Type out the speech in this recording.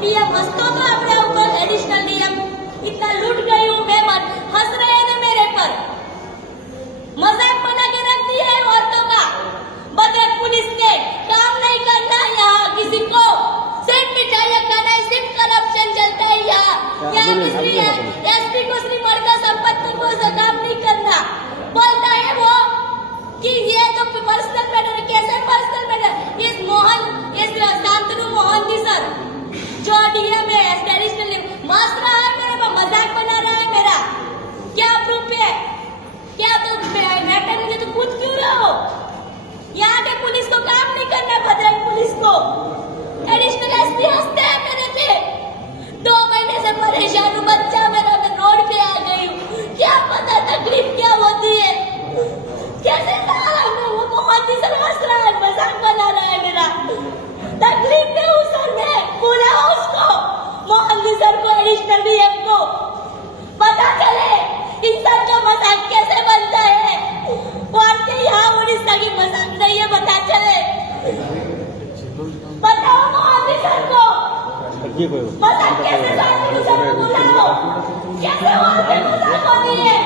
DM हंसतो तो अपने ऊपर एडिशनल डीएम इतना लूट गई हूँ मैं मन हंस रहे थे मेरे पर मजाक बना के रख दिया है औरतों का। भद्रक पुलिस ने काम नहीं करना यहाँ किसी को सिर्फ मिठाइयाँ खाना है सिर्फ करप्शन चलता है यहाँ किसी एसपी को श्री मरका संपत्ति को काम नहीं करना बोलता है वो कि ये तो पर्सनल मैटर है। कैसे पर्सनल मैटर इस मोहन इस शांतनु मोहंती सर जो डीएम है ट्रेडिशनल मास रहा है मेरे पर मजाक बना रहा है मेरा क्या प्रूफ है क्या तो मैटर में तो पूछ क्यों रहा हो। यहाँ के पुलिस को काम नहीं करना भद्रक पुलिस को एडिशनल एसपी हंसते हैं मेरे पे 2 महीने से परेशान हूँ बच्चा मेरा मैं रोड पे आ गई हूँ क्या पता तकलीफ क्या होती है कैसे वो बहुत ही सर हंस रहा है मजाक बना रहा है मेरा तकलीफ में हूँ सर मैं बुलाओ उसको मोहंती सर को एडिशनल डीएम को पता चले इंसान का मजाक कैसे बनता है और के यहाँ उड़ीसा की मजाक नहीं है पता चले बताओ मोहंती सर को मजाक कैसे सर को बुलाओ कैसे वहाँ पे मजाक होती है।